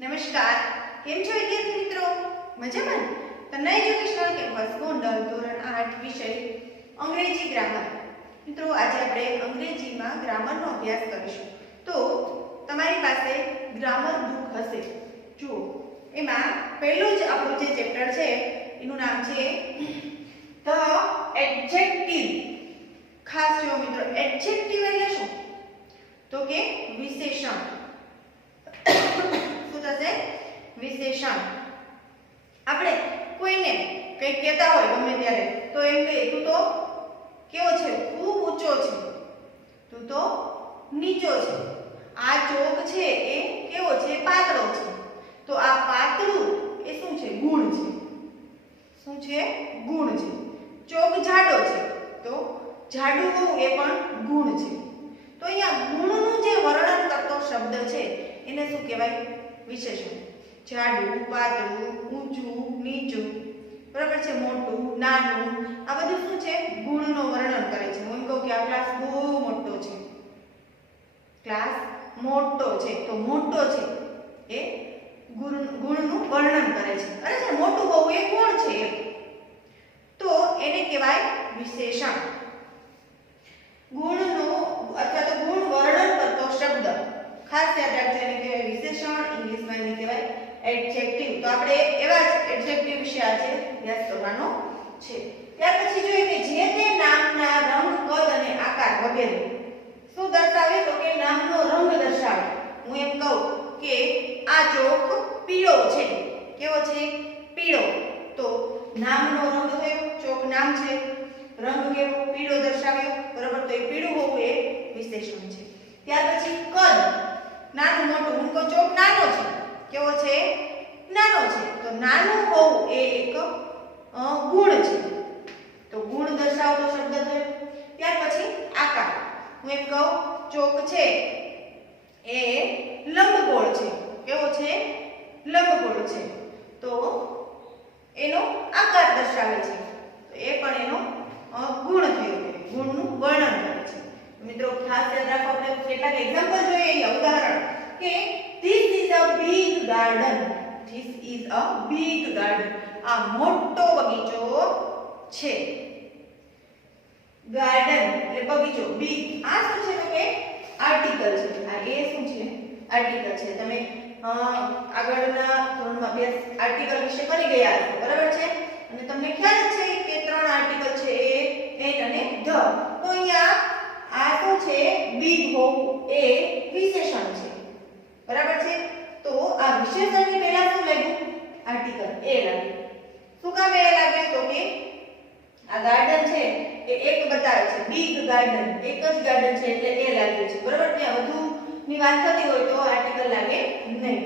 નમસ્કાર, કેમ છો વિદ્યાર્થી મિત્રો? મજામાં? તન્ના એજ્યુકેશનલ કેમ્પસ ગોંડલ ધોરણ 8 વિષય અંગ્રેજી ગ્રામર. મિત્રો, આજે આપણે અંગ્રેજીમાં ગ્રામરનો અભ્યાસ કરીશું. તો તમારી પાસે ગ્રામર બુક હશે. જુઓ, એમાં પહેલું જ આપણું જે ચેપ્ટર છે એનું નામ છે ધ એડજેક્ટિવ. ખાસ જો મિત્રો, એડજેક્ટિવ એટલે શું? તો કે વિશેષણ. શું થશે? વિશેષણ. આપણે કોઈને કંઈક કહેતા હોય ગમે ત્યારે તો એમ કહીએ તું તો કેવો છે? ખૂબ ઊંચો છે. તું તો નીચો છે. આ ચોક છે એ કેવો છે? પાતળો છે. તો આ પાતળું એ શું છે? ગુણ છે. શું છે? ગુણ છે. ચોક જાડો છે તો જાડું હોવું એ પણ ગુણ છે. તો અહીંયા ગુણનું જે વર્ણન કરતો શબ્દ છે એને શું કહેવાય? વિશેષણ. જાડું, પાતળું, ઊંચું, નીચું, બરાબર છે, મોટું, નાનું, આ બધું શું છે? ગુણનું વર્ણન કરે છે. હું કહું કે આ ક્લાસ બહુ મોટો છે. ક્લાસ મોટો છે તો મોટો છે એ ગુણનું વર્ણન કરે છે. બરાબર છે? મોટું હોવું એ કોણ છે? તો એને કહેવાય વિશેષણ. ગુણનું અથવા તો ગુણ વર્ણન કરતો શબ્દ ખાસ યાદ રાખજો, એને કહેવાય વિશેષણ. ઇંગ્લિશમાં એને કહેવાય એડજેક્ટિવ. તો આપણે એવા જ એડજેક્ટિવ વિશે આજે અભ્યાસ કરવાનો છે. ત્યાર પછી જોઈએ કે જે તે નામના રંગ, કદ અને આકાર વગેરે શું દર્શાવે? તો કે નામનો રંગ દર્શાવે. હું એમ કહું કે આ ચોક પીળો છે. કેવો છે? પીળો. તો નામનો રંગ થયો, ચોક નામ છે, રંગ કેવો? પીળો દર્શાવ્યો. બરાબર? તો એ પીળું હોવું એ વિશેષણ છે. ત્યાર પછી કદ, નાનું મોટું. હું કહું ચોક નાનો છે. કેવો છે? નાનો છે. તો નાનું હોવું એ એક ગુણ છે. તો ગુણ દર્શાવતો શબ્દ થયો. ત્યાર પછી આકાર. હું એમ કહું ચોક છે એ લંબગોળ છે. કેવો છે? લંબગોળ છે. તો એનો આકાર દર્શાવે છે. તો એ પણ એનો ગુણ થયો. ગુણનું વર્ણન કરે છે. મિત્રો, ખાસ યાદ રાખો, આપણે કેટલાક એક્ઝામ્પલ જોઈએ. અહીંયા ઉદાહરણ કે this is a big garden. This is a big garden. આ મોટો બગીચો છે. ગાર્ડન એટલે બગીચો. big આ શું છે? તો કે આર્ટિકલ છે. આ એ શું છે? આર્ટિકલ છે. તમે આગળના ધોરણમાં અભ્યાસ આર્ટિકલ વિશે કરી ગયા છો. બરાબર છે? અને તમને ખ્યાલ જ છે કે ત્રણ આર્ટિકલ છે, એ, એન અને ધ. તો અહીંયા આ શું છે? big હોવું એ વિશેષણ છે. બરાબર છે? તો આ વિશેષણની પહેલા શું લાગ્યું? આર્ટિકલ એ લાગ્યું. શું કામ એ લાગે? તો કે આ ગાર્ડન છે એ એક બતાવે છે. big garden, એક જ ગાર્ડન છે એટલે એ લાગ્યું છે. બરાબર? ત્યાં વધુ ની વાત થતી હોય તો આર્ટિકલ લાગે નહીં.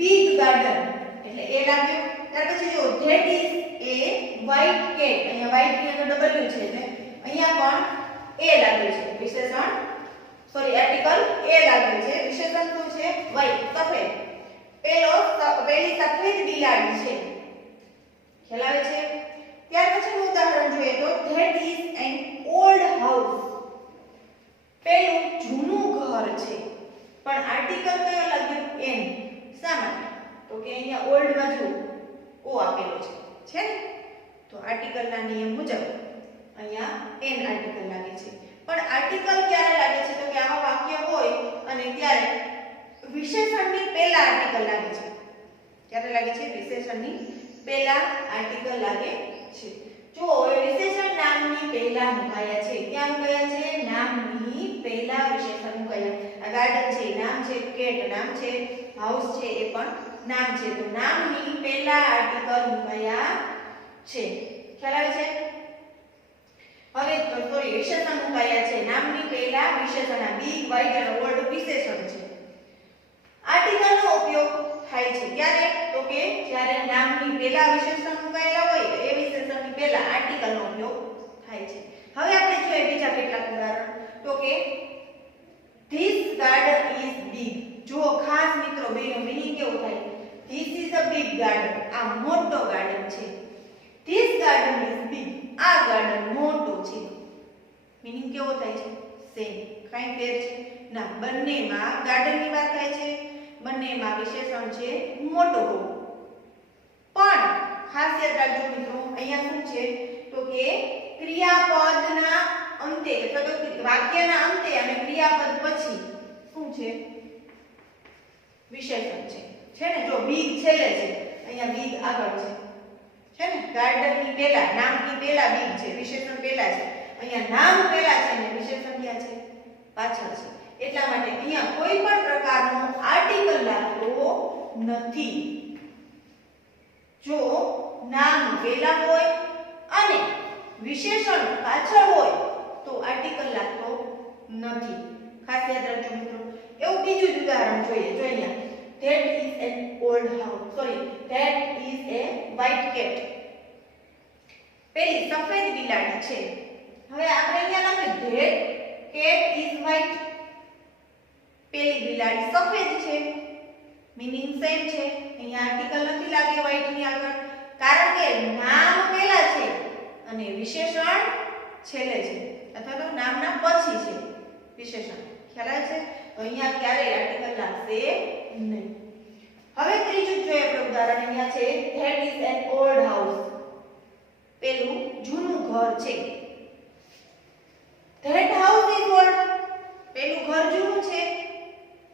big garden એટલે એ લાગ્યું. ત્યાર પછી જો that is a white cat. અહીંયા white ની અંદર w છે એટલે અહીંયા પણ એ લાગ્યું છે. વિશેષણ સોરી આર્ટિકલ એ લાગ્યું છે. વિશેષણ શું છે? white, સફેદ. પેલી સફેદ બિલાડી છે. ખ્યાલ આવે છે? ત્યાર પછીનું ઉદાહરણ જોઈએ તો that is an old house. પેલું જૂનું ઘર છે. પણ આર્ટિકલ કયો લાગ્યો? એન. શા માટે? તો કે અહીંયા ઓલ્ડ માં જો ઓ આપેલો છે ને? તો આર્ટિકલના નિયમ મુજબ અહીંયા એન આર્ટિકલ લાગે છે. પણ આર્ટિકલ ક્યારે લાગે છે? તો કે આવા વાક્ય હોય અને ત્યારે વિશેષણની પહેલા આર્ટિકલ લાગે છે. ક્યારે લાગે છે? વિશેષણની પહેલા આર્ટિકલ લાગે છે. જો વિશેષણ નામની પહેલા મુકાયા છે. ક્યાં મુકાયા છે? નામની પહેલા વિશેષણ મુકાયા. આ ગાર્ડન છે નામ છે, કેટ નામ છે, હાઉસ છે એ પણ નામ છે. તો નામની પહેલા આર્ટિકલ મુકાયા છે. ખ્યાલ આવે છે? હવે સોરી વિશેષણ મુકાયા છે. નામની પહેલા વિશેષણ. આ બિગ, વ્હાઇટ અને ઓલ્ડ વિશેષણ છે. આર્ટિકલનો ઉપયોગ થાય છે ક્યારે? તો કે જ્યારે નામની પહેલા વિશેષણ મુકાયેલા હોય એ વિશેષણની પહેલા આર્ટિકલનો ઉપયોગ થાય છે. હવે આપણે જોઈએ બીજા કેટલાક ઉદાહરણ. તો કે this garden is big. જો ખાસ મિત્રો બેનો મીનિંગ કેવો થાય? this is a big garden. આ મોટો ગાર્ડન છે. this garden is big. આ ગાર્ડન મોટો છે. મીનિંગ કેવો થાય છે? સેમ. કાઈ ફેર છે ના? બંનેમાં ગાર્ડનની વાત થાય છે, બંનેમાં વિશેષણ છે મોટું હોવું. પણ ખાસ યાદ રાખજો મિત્રો, અહીંયા શું છે તો કે ક્રિયાપદના અંતે અથવા તો વાક્યના અંતે અને ક્રિયાપદ પછી શું છે વિશેષણ છે ને. જો બિગ છેલ્લે છે, અહીંયા બિગ આગળ છે ને. ગાર્ડનની પહેલા, નામની પહેલા બિગ છે, વિશેષણ પહેલા છે. અહીંયા નામ પહેલા છે ને વિશેષણ ક્યાં છે? પાછળ છે. એટલા માટે અહીંયા કોઈ પણ પ્રકારનો આર્ટિકલ લાગતો નથી. જો નામ પહેલા હોય અને વિશેષણ પાછળ હોય તો આર્ટિકલ લાગતો નથી. ખાસ યાદ રાખજો મિત્રો. એવું બીજું જ ઉદાહરણ જોઈએ. જો અહીંયા that is an old house, sorry, that is a white cat. પેલી સફેદ બિલાડી છે. હવે આપણે અહીંયા લખીએ that cat is white. પેલી બિલાડી સફેદ છે, મીનિંગ સેમ છે. અહીંયા આર્ટિકલ નથી લાગે white ની આગળ, કારણ કે નામ પહેલા છે અને વિશેષણ છેલ્લે છે, અથવા તો નામના પછી છે વિશેષણ. ખ્યાલ આવે છે? તો અહીંયા ક્યારેય આર્ટિકલ લાગશે નહીં. હવે ત્રીજું જોઈએ આપણે ઉદાહરણ. અહીંયા છે that is an old house. પેલું જૂનું ઘર છે. that house is old. પેલું ઘર જૂનું છે.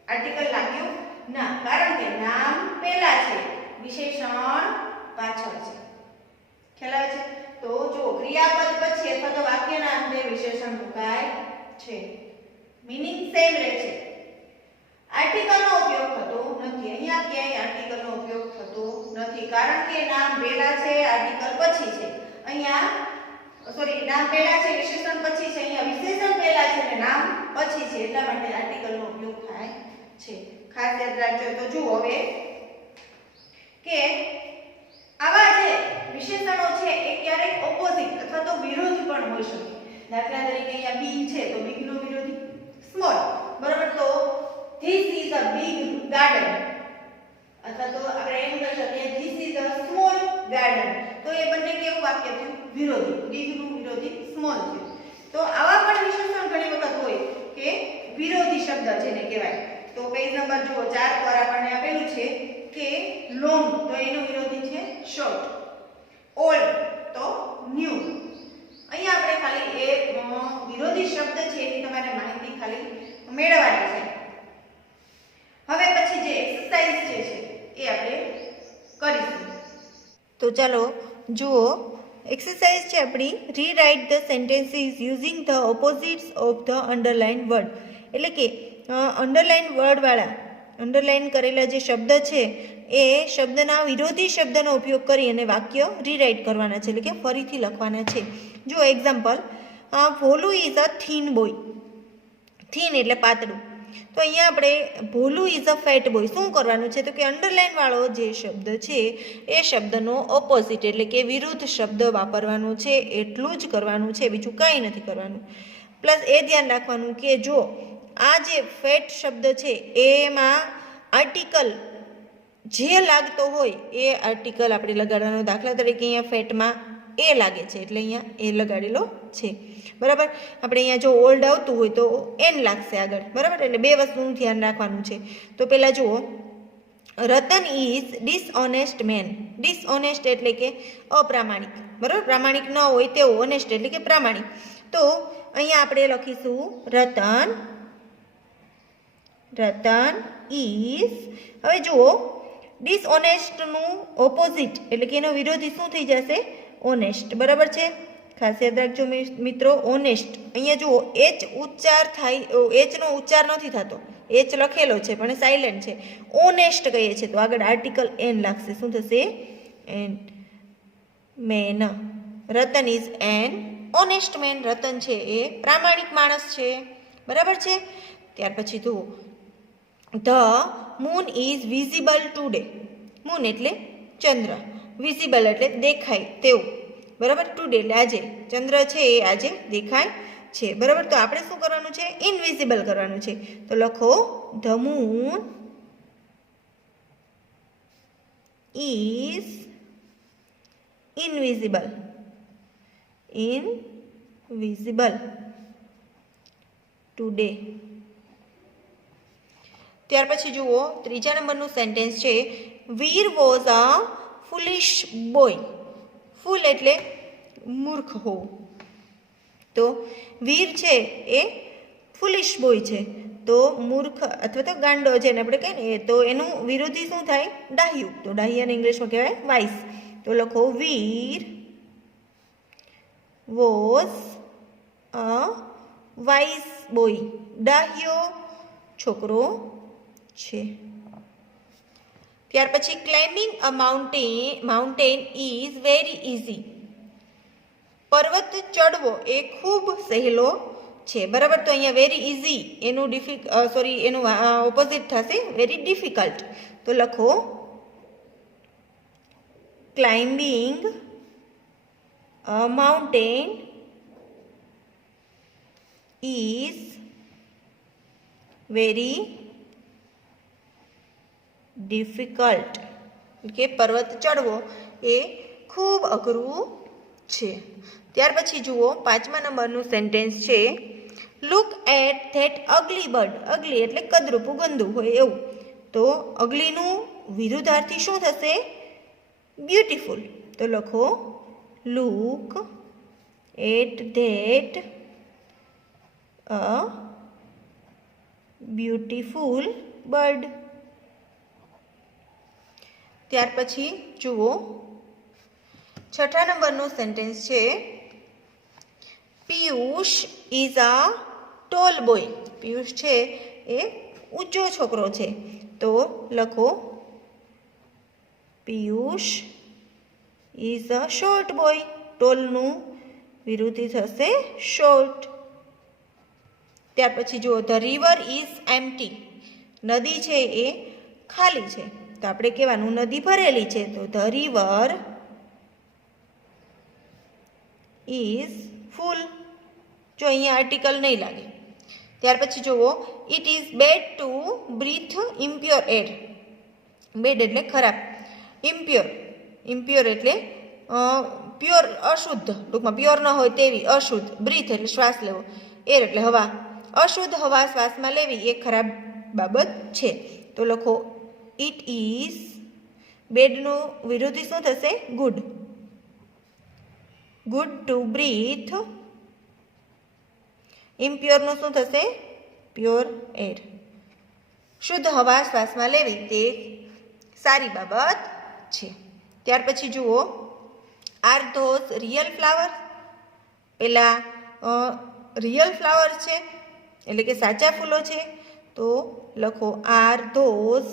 આર્ટિકલ લાગ્યું ના, કારણ કે નામ પહેલા છે, વિશેષણ પાછળ છે. ખ્યાલ આવે છે? તો જો ક્રિયાપદ પછી અથવા તો વાક્યના અંતે વિશેષણ મુકાય છે, મીનિંગ સેમ રહે છે. આર્ટિકલનો ઉપયોગ થતો નથી. અહીંયા ક્યાંય આર્ટિકલનો ઉપયોગ થતો નથી, કારણ કે નામ પહેલા છે, આર્ટિકલ પછી છે. અહીંયા નામ પહેલા છે, વિશેષણ પછી છે. અહીંયા વિશેષણ પહેલા છે અને નામ પછી છે, એટલા માટે આર્ટિકલનો ઉપયોગ થાય છે. ખાસ યાદ રાખજો. તો જુઓ હવે કે આવા જે વિશેષણો છે એ ક્યારેક ઓપોઝિટ અથવા તો વિરોધી પણ હોઈ શકે. દાખલા તરીકે અહીંયા બિગ છે તો બિગ નો વિરોધી સ્મોલ. બરાબર? તો this is a big garden, અથવા તો આપણે એમ કહી શકીએ this is a small garden. તો એ બંને કેવું વાક્ય થયું? વિરોધી. big નું વિરોધી સ્મોલ થયું. તો આવા પણ વિશેષણ ઘણી વખત હોય કે વિરોધી શબ્દ જેને કહેવાય. તો પેજ નંબર જુઓ 4 પર આપણને આપેલું છે કે long, તો એનો વિરોધી છે short. old તો new. અહીંયા આપણે ખાલી એ વિરોધી શબ્દ છે એની તમારે માહિતી ખાલી મેળવવાની છે. હવે પછી જે એક્સરસાઇઝ છે એ આપણે કરીશું. તો ચાલો જુઓ, એક્સરસાઇઝ છે આપણી rewrite the sentences using the opposites of the underline word. એટલે કે અંડરલાઇન વર્ડવાળા, અંડરલાઇન કરેલા જે શબ્દ છે એ શબ્દના વિરોધી શબ્દનો ઉપયોગ કરી અને વાક્ય રીરાઇટ કરવાના છે, એટલે કે ફરીથી લખવાના છે. જો example, Bholu is a thin boy. Thin એટલે પાતળું. તો અહીંયા આપણે Bholu is a fat boy. શું કરવાનું છે તો કે અંડરલાઇન વાળો જે શબ્દ છે એ શબ્દનો ઓપોઝિટ એટલે કે વિરુદ્ધ શબ્દ વાપરવાનો છે, એટલું જ કરવાનું છે, બીજું કંઈ નથી કરવાનું. પ્લસ એ ધ્યાન રાખવાનું કે જો આ જે ફેટ શબ્દ છે એમાં આર્ટિકલ જે લાગતો હોય એ આર્ટિકલ આપણે લગાડવાનો. દાખલા તરીકે અહીંયા ફેટમાં એ લાગે છે એટલે અહીંયા એ લગાડેલો છે. બરાબર? આપણે અહીંયા જો ઓલ્ડ આવતું હોય તો એન લાગશે આગળ. બરાબર? એટલે બે વસ્તુનું ધ્યાન રાખવાનું છે. તો પહેલાં જુઓ, રતન ઇઝ ડિસઓનેસ્ટ મેન. ડિસઓનેસ્ટ એટલે કે અપ્રામાણિક. બરાબર? પ્રામાણિક ન હોય તેવો, ઓનેસ્ટ એટલે કે પ્રામાણિક. તો અહીંયા આપણે લખીશું રતન ઇઝ. હવે જુઓ, ડિસઓનેસ્ટનું ઓપોઝિટ એટલે કે એનો વિરોધી શું થઈ જશે? ઓનેસ્ટ. બરાબર છે? ખાસ યાદ રાખજો મિત્રો, ઓનેસ્ટ. અહીંયા જુઓ એચ ઉચ્ચાર થાય, એચનો ઉચ્ચાર નથી થતો, એચ લખેલો છે પણ સાયલેન્ટ છે. ઓનેસ્ટ કહીએ છીએ તો આગળ આર્ટિકલ એન લાગશે. શું થશે? An. Man. Ratan is an honest man. Ratan છે એ પ્રામાણિક માણસ છે. બરાબર છે? ત્યાર પછી જુઓ, the moon is visible today. Moon એટલે ચંદ્ર, વિઝિબલ એટલે દેખાય તેવું. બરાબર? ટુડે એટલે આજે. ચંદ્ર છે એ આજે દેખાય છે. બરાબર? તો આપણે શું કરવાનું છે? ઇનવિઝિબલ કરવાનું છે. તો લખો the moon is invisible. Invisible today. ત્યાર પછી જુઓ ત્રીજા નંબરનું સેન્ટેન્સ છે વીર વોઝ અ ફુલિશ બોય. ફૂલ એટલે મૂર્ખ હોવું. તો વીર છે એ ફુલિશ બોય છે, તો મૂર્ખ અથવા તો ગાંડો જેને આપણે કહીએ ને, તો એનું વિરોધી શું થાય? ડાહ્યું. તો ડાહ્યાને ઇંગ્લિશમાં કહેવાય વાઇસ. તો લખો વીર વોઝ અ વાઇસ બોય. ડાહ્યો છોકરો છે. ત્યાર પછી climbing a mountain is very easy. પર્વત ચડવો એ ખૂબ સહેલો છે. બરાબર. તો અહીંયા વેરી ઇઝી એનું એનું ઓપોઝિટ થશે વેરી ડિફિકલ્ટ. તો લખો climbing a mountain is very difficult. કે પર્વત ચડવો એ ખૂબ અઘરું છે. ત્યાર પછી જુઓ પાંચમા નંબરનું સેન્ટેન્સ છે look at that ugly bird. Ugly એટલે કદરૂપું ગંદુ હોય એવું. તો અગલીનું વિરુદ્ધાર્થી શું થશે? બ્યુટીફુલ. તો લખો look at that a beautiful bird. ત્યાર પછી જુઓ છઠ્ઠા નંબરનું સેન્ટેન્સ છે Piyush is a tall boy. Piyush છે એ ઊંચો છોકરો છે. તો લખો Piyush is a short boy. ટોલનું વિરુદ્ધી થશે શોર્ટ. ત્યાર પછી જુઓ ધ રિવર ઇઝ એમ્પ્ટી. નદી છે એ ખાલી છે. તો આપણે કહેવાનું નદી ભરેલી છે. તો ધ રિવર ઇઝ ફૂલ. જો અહીંયા આર્ટિકલ નહીં લાગે. ત્યાર પછી જુઓ it is bad to breathe impure air. Bad એટલે ખરાબ. ઇમ્પ્યોર એટલે પ્યોર અશુદ્ધ, ટૂંકમાં પ્યોર ન હોય તેવી અશુદ્ધ. બ્રીથ એટલે શ્વાસ લેવો. એર એટલે હવા. અશુદ્ધ હવા શ્વાસમાં લેવી એ ખરાબ બાબત છે. તો લખો ઇટ ઇઝ. બેડનું વિરોધી શું થશે? ગુડ. Good to breathe. ઇમ્પ્યોરનું શું થશે? Pure air. શુદ્ધ હવા શ્વાસમાં લેવી તે સારી બાબત છે. ત્યાર પછી જુઓ આર ધોઝ રિયલ ફ્લાવર. પેલા રિયલ ફ્લાવર છે એટલે કે સાચા ફૂલો છે. તો લખો આર ધોઝ.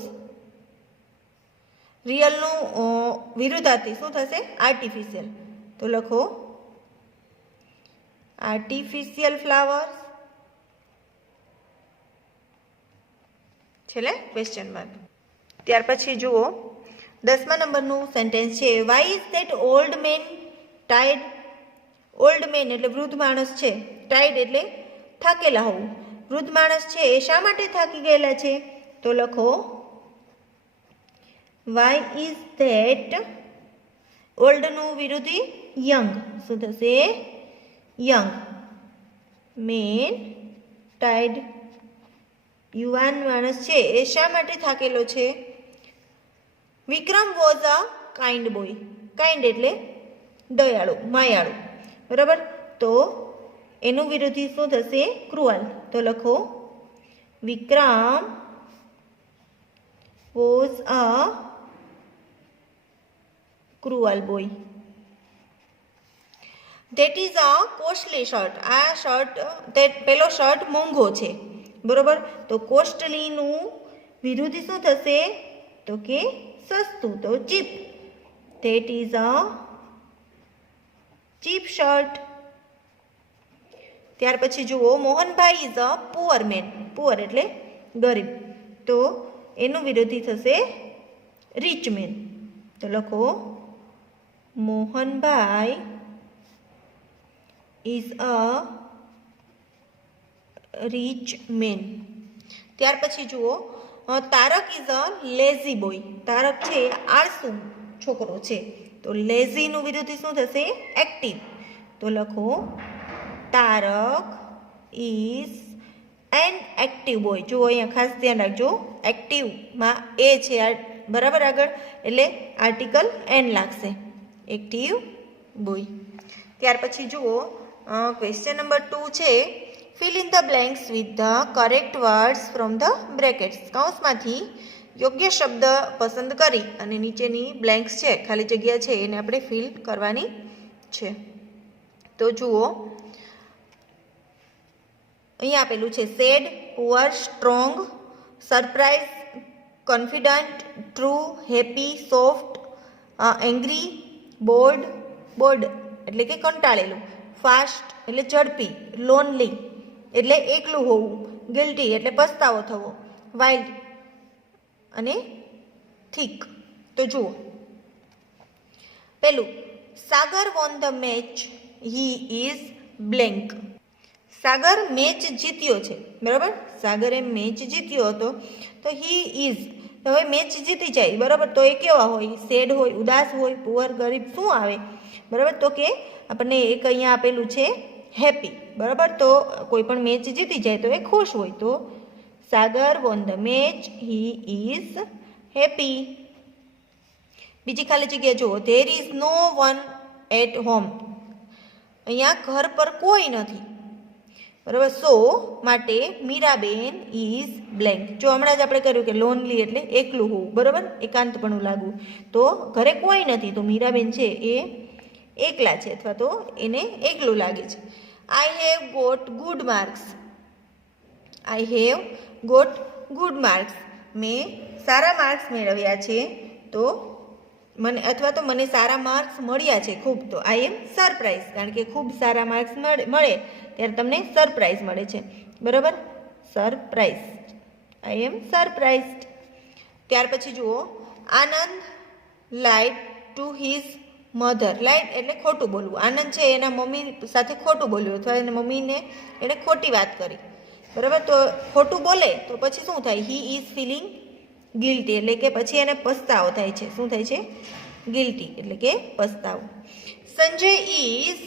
રિયલનું વિરુદ્ધાર્થી શું થશે? આર્ટિફિશિયલ. તો લખો આર્ટિફિશિયલ ફ્લાવર્સ. છેલ્લે ક્વેશ્ચન માર્ક. ત્યાર પછી જુઓ 10મા નંબરનું સેન્ટેન્સ છે why is that old man tired. Old man એટલે વૃદ્ધ માણસ છે. ટાયર્ડ એટલે થાકેલા હોવું. વૃદ્ધ માણસ છે એ શા માટે થાકી ગયેલા છે? તો લખો વાય ઇઝ ધેટ. ઓલ્ડનું વિરોધી યંગ. શું થશે? યંગ. Man tired. યુવાન માણસ છે એ શા માટે થાકેલો છે? Vikram was a kind boy. Kind એટલે દયાળુ, માયાળુ. બરાબર. તો એનું વિરોધી શું થશે? ક્રુઅલ. તો લખો Vikram was a cruel boy. That is a costly shirt. આ શર્ટ પેલો શર્ટ મોંઘો છે. બરોબર. તો કોસ્ટલીનું વિરોધી શું થશે? તો કે સસ્તું. તો cheap. That is a cheap shirt. ત્યાર પછી જુઓ Mohanbhai is a poor man. Poor એટલે ગરીબ. તો એનું વિરોધી થશે રીચ મેન. તો લખો Mohanbhai is a rich man. ત્યાર પછી જુઓ Tarak is a lazy boy. Tarak છે આળસુ છોકરો છે. તો લેઝીનું વિરોધી શું થશે? એક્ટિવ. તો લખો Tarak is an active boy. જો અહીંયા ખાસ ધ્યાન રાખજો, એક્ટિવમાં એ છે બરાબર આગળ, એટલે આર્ટિકલ એન લાગશે, એક્ટિવ બોય. ત્યાર પછી જુઓ ક્વેશ્ચન નંબર 2 છે, fill in the blanks with the correct words from the brackets. કૌંસમાંથી યોગ્ય શબ્દ પસંદ કરી અને નીચેની બ્લેન્ક્સ છે, ખાલી જગ્યા છે, એને આપણે ફિલ કરવાની છે. તો જુઓ અહીંયા આપેલું છે sad, poor, strong, surprise, confident, true, happy, soft, angry, bored, bored એટલે કે કંટાળેલું, ફાસ્ટ એટલે ઝડપી, લોનલી એટલે એકલું હોવું, ગિલ્ટી એટલે પસ્તાવો થવો, વાઇલ્ડ અને થીક. તો જુઓ પેલું, Sagar won the match, he is blank. Sagar match જીત્યો છે, બરાબર, સાગરે મેચ જીત્યો હતો, તો હી ઇઝ, હવે મેચ જીતી જાય, બરાબર, તો એ કેવા હોય, સેડ હોય, ઉદાસ હોય, પુઅર, ગરીબ, શું આવે, બરાબર, તો કે આપણને એક અહીંયા આપેલું છે હેપી, બરાબર, તો કોઈ પણ મેચ જીતી જાય તો એ ખુશ હોય, તો Sagar won the match, he is happy. બીજી ખાલી જગ્યા જુઓ, there is no one at home. અહીંયા ઘર પર કોઈ નથી, બરાબર, સો માટે મીરાબેન ઇઝ બ્લેન્ક. જો હમણાં જ આપણે કર્યું કે લોનલી એટલે એકલું હોવું, બરાબર, એકાંતપણું લાગવું, તો ઘરે કોઈ નથી તો મીરાબેન છે એ એકલા છે અથવા તો એને એકલું લાગે છે. I have got good marks, I have got good marks, મેં સારા માર્ક્સ મેળવ્યા છે, તો મને અથવા તો મને સારા માર્ક્સ મળ્યા છે ખૂબ, તો આઈ એમ સરપ્રાઇઝ, કારણ કે ખૂબ સારા માર્ક્સ મળે ત્યારે તમને સરપ્રાઇઝ મળે છે, બરાબર, સરપ્રાઇઝ, આઈ એમ સરપ્રાઇઝડ. ત્યાર પછી જુઓ, આનંદ laid to his mother. Laid એટલે ખોટું બોલવું, આનંદ છે એના મમ્મી સાથે ખોટું બોલ્યું અથવા એના મમ્મીને એણે ખોટી વાત કરી, બરાબર, તો ખોટું બોલે તો પછી શું થાય, હી ઇઝ ફિલિંગ ગિલ્ટી, એટલે કે પછી એને પસ્તાવો થાય છે, શું થાય છે, ગિલ્ટી એટલે કે પસ્તાવો. Sanjay is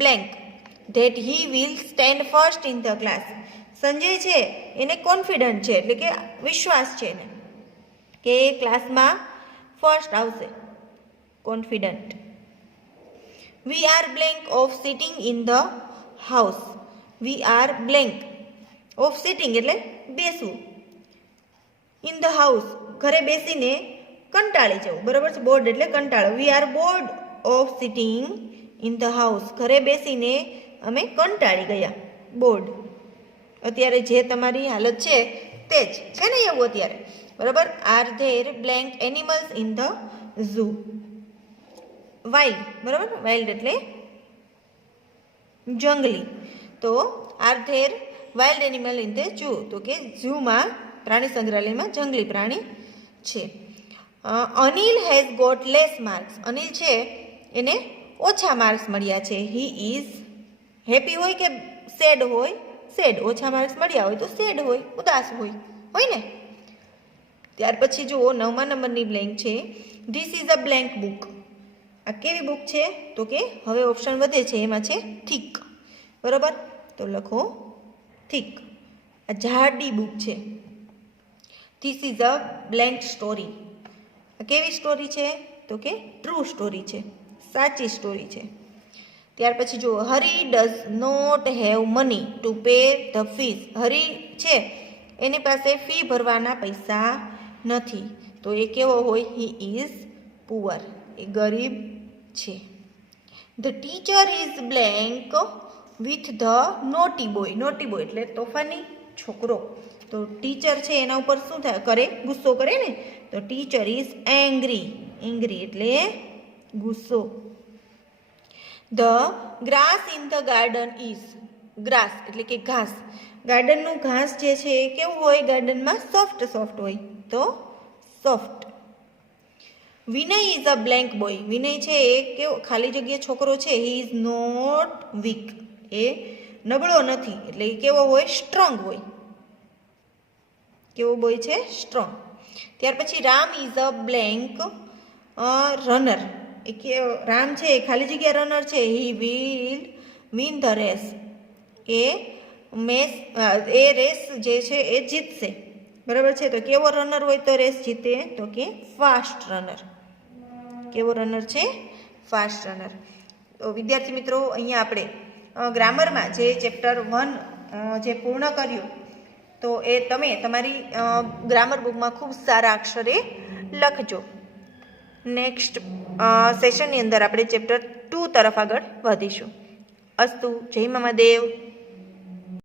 blank that he will stand first in the class. Sanjay છે એને કોન્ફિડન્ટ છે એટલે કે વિશ્વાસ છે એને કે એ ક્લાસમાં ફર્સ્ટ આવશે, confident. We are blank of sitting in the house. We are blank of sitting એટલે બેસવું, ઇન ધ હાઉસ ઘરે બેસીને કંટાળી જવું, બરાબર છે, બોર્ડ એટલે કંટાળો. We are board of sitting in the house, ઘરે બેસીને અમે કંટાળી ગયા, બોર્ડ. અત્યારે જે તમારી હાલત છે તે જ છે ને એવું અત્યારે, બરાબર. Are there blank animals in the zoo. Wild, બરાબર, વાઇલ્ડ એટલે જંગલી, તો are there wild animal in the zoo, તો કે ઝૂમાં પ્રાણી સંગ્રહાલયમાં જંગલી પ્રાણી છે. Anil has got less marks. Anil છે એને ઓછા માર્ક્સ મળ્યા છે. હી ઇઝ હેપી હોય કે સેડ હોય, સેડ, ઓછા માર્ક્સ મળ્યા હોય તો સેડ હોય, ઉદાસ હોય ને. ત્યાર પછી જુઓ 9મા નંબરની બ્લેન્ક છે, this is a blank book. આ કેવી બુક છે, તો કે હવે ઓપ્શન વધે છે, એમાં છે થીક, બરાબર, તો લખો થીક. આ જાડી બુક છે. This is a blank story. આ કેવી સ્ટોરી છે, તો કે ટ્રુ સ્ટોરી છે, સાચી સ્ટોરી છે. ત્યાર પછી જુઓ, Hari does not have money to pay the fees. Hari છે એની પાસે ફી ભરવાના પૈસા નથી, તો એ કેવો હોય, હી ઇઝ પુઅર, એ ગરીબ છે. The teacher is blank with the naughty boy. Naughty boy એટલે તોફાની છોકરો, તો ટીચર છે એના ઉપર શું થાય, કરે, ગુસ્સો કરે ને, તો ટીચર ઇઝ એંગ્રી. એંગ્રી એટલે ગુસ્સો. The grass in the garden is. Grass એટલે કે ઘાસ. ગાર્ડનનું ઘાસ જે છે એ કેવું હોય, ગાર્ડનમાં સોફ્ટ સોફ્ટ હોય, તો soft. Vinay is a blank boy. Vinay છે એ કેવો ખાલી જગ્યા છોકરો છે. હી ઇઝ નોટ વીક, એ નબળો નથી, એટલે એ કેવો હોય, સ્ટ્રોંગ હોય. કેવો બોય છે, સ્ટ્રોંગ. ત્યાર પછી Ram is a blank runner. એ કે રામ છે એ ખાલી જગ્યા રનર છે. He will win the race, એ એ રેસ જે છે એ જીતશે, બરાબર છે. તો કેવો રનર હોય તો રેસ જીતે? તો કે ફાસ્ટ રનર. કેવો રનર છે? Fast runner. તો વિદ્યાર્થી મિત્રો, અહીંયા આપણે ગ્રામરમાં જે ચેપ્ટર 1 જે પૂર્ણ કર્યું, તો એ તમે તમારી ગ્રામર બુકમાં ખૂબ સારા અક્ષરે લખજો. નેક્સ્ટ સેશનની અંદર આપણે ચેપ્ટર 2 તરફ આગળ વધીશું. અસ્તુ. જય મહાદેવ.